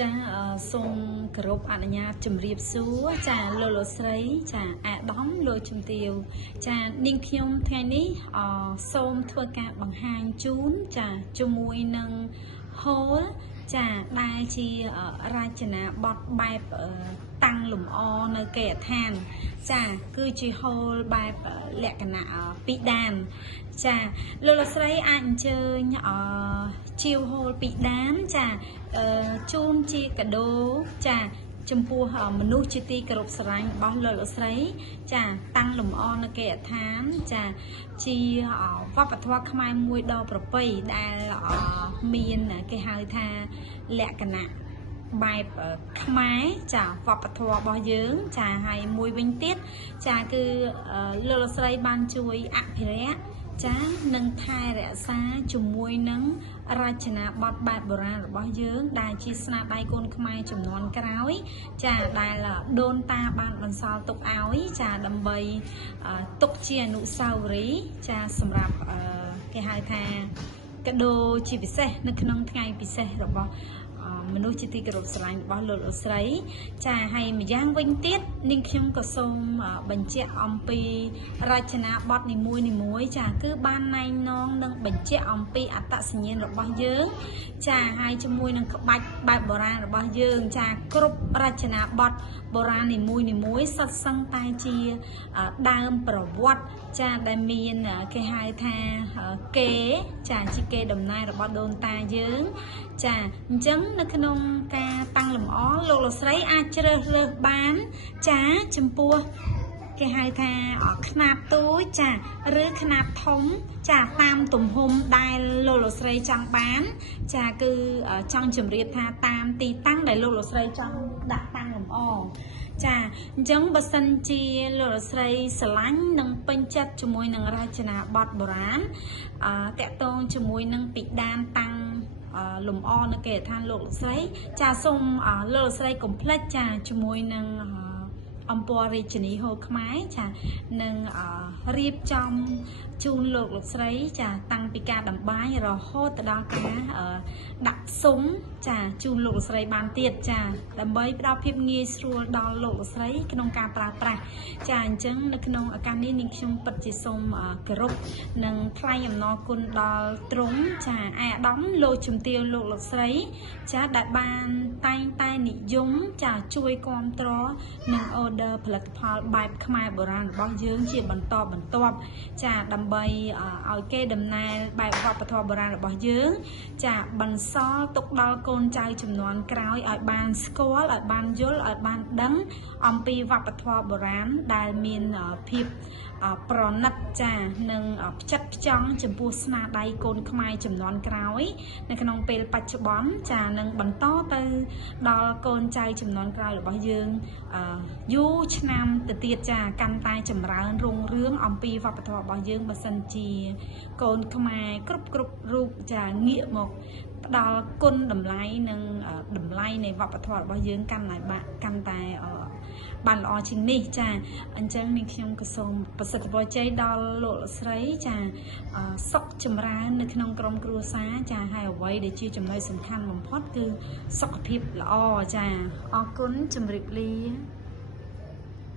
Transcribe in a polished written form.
ចាសូមគោរពអនុញ្ញាតជម្រាបសួរចាលោកស្រីចាអាដាមលោកជំទាវចានាងខ្ញុំថ្ងៃនេះសូមធ្វើការបង្ហាញជូនចាជាមួយនឹងហូលចាដែលជារចនាបថបែបតាំងលំអនៅគេអដ្ឋានចាគឺជាហូលបែបលក្ខណៈពីរដានចាលោកស្រីអាចអញ្ជើញជាវហូលពីរដានចាជូនជាកាដូចាចំពោះមនុស្សជាទីគោរពស្រឡាញ់របស់លោកស្រីចាតាំងលំអនៅគេអដ្ឋានចាជាវប្បធម៌ខ្មែរមួយដ៏ប្រពៃដែលមានគេហៅថាលក្ខណៈបែបខ្មែរចាវប្បធម៌របស់យើងចាហើយមួយវិញទៀតចាគឺលោកស្រីបានជួយអភិរក្សចានឹងថែរក្សាជាមួយនឹងរចនាបថបែបបុរាណរបស់យើងដែលជាស្នាដៃកូនខ្មែរចំនួនក្រោយចាដែលដូនតាបានបន្សល់ទុកឲ្យចាដើម្បីទុកជាអនុស្សាវរីយ៍ចាសម្រាប់គេហៅថាកាដូជាពិសេសនៅក្នុងថ្ងៃពិសេសរបស់មនុស្សជាទីគោរពស្រឡាញ់របស់លោកស្រីចាហើយម្យ៉ាងវិញទៀតនាងខ្ញុំក៏សូមបញ្ជាក់អំពីរចនាបថនីមួយចាគឺបានណែនាំនិងបញ្ជាក់អំពីអត្តសញ្ញាណរបស់យើងចាហើយជាមួយនឹងក្បាច់បែបបុរាណរបស់យើងចាគ្រប់រចនាបថបុរាណនីមួយសុទ្ធសឹងតែជាដើមប្រវត្តិចាដែលមានគេហៅថាគេចាជាគេដំណើររបស់ដូនតាយើងចាអញ្ចឹងនៅក្នុងការតាំងលម្អលោកស្រីអាចជ្រើសរើសបានចាចំពោះគេហៅថាຂະຫນាតទូចចាឬຂະຫນាតធំចាតាមទំហំដែលលោកស្រីចង់បានចាគឺចង់ជម្រាបថាតាមទីតាំងដែលលោកស្រីចង់ដាក់តាំងលម្អចាអញ្ចឹងបើសិនជាលោកស្រីស្រឡាញ់និងពេញចិត្តជាមួយនឹងរចនាបថបុរាណតាក់ទងជាមួយនឹងពីដានតាំងលំអនៅគេឋានលោកស្រីចាសូមលោកស្រីកុំភ្លេចចាជាមួយនឹងអំពណ៌រាជនីហូលខ្មែរចានឹងរៀបចំជូនលោកស្រីចាតាំងពីការតម្បាញរហូតទៅដល់ការដាក់ស៊ុំចាជូនលោកស្រីបានទៀតចាដើម្បីផ្ដល់ភាពងាយស្រួលដល់លោកស្រីក្នុងការប្រើប្រាស់ចាអញ្ចឹងនៅក្នុងឱកាសនេះនាងខ្ញុំពិតជាសូមគោរពនិងថ្លែងអំណរគុណដល់ទ្រង់ចាអាយដាមលោកជំទាវលោកស្រីចាដែលបានតែងតែនិយមចាជួយគាំទ្រនិងផលិតផលបែបខ្មែរបុរាណរបស់យើងជាបន្តបន្ទាប់ចាដើម្បីឲ្យគេដំណើរបែបវប្បធម៌បុរាណរបស់យើងចាបន្សល់ទុកដល់កូនចៅចំនួនក្រោយឲ្យបានស្គាល់ឲ្យបានយល់ឲ្យបានដឹងអំពីវប្បធម៌បុរាណដែលមានភាពប្រណិតចានិងផ្ចិតផ្ចង់ចំពោះស្នាដៃកូនខ្មែរចំនួនក្រោយនៅក្នុងពេលបច្ចុប្បន្នចានឹងបន្តទៅដល់កូនចៅចំនួនក្រោយរបស់យើងយូរឆ្នាំទៅទៀតចាកាន់តែចម្រើនរុងរឿងអំពីវប្បធម៌របស់យើងបើសិនជាកូនខ្មែរគ្រប់រូបចាងាកមកផ្ដល់គុណតម្លៃនិងតម្លៃនៃវប្បធម៌របស់យើងកាន់តែបានល្អជាងនេះចាអញ្ចឹងនាងខ្ញុំក៏សូមប្រសិទ្ធពរជ័យដល់លោកស្រីចាសុខចម្រើននៅក្នុងក្រុមគ្រួសារចាហើយអ្វីដែលជាចំណុចសំខាន់បំផុតគឺសុខភាពល្អចាអរគុណជម្រាបលា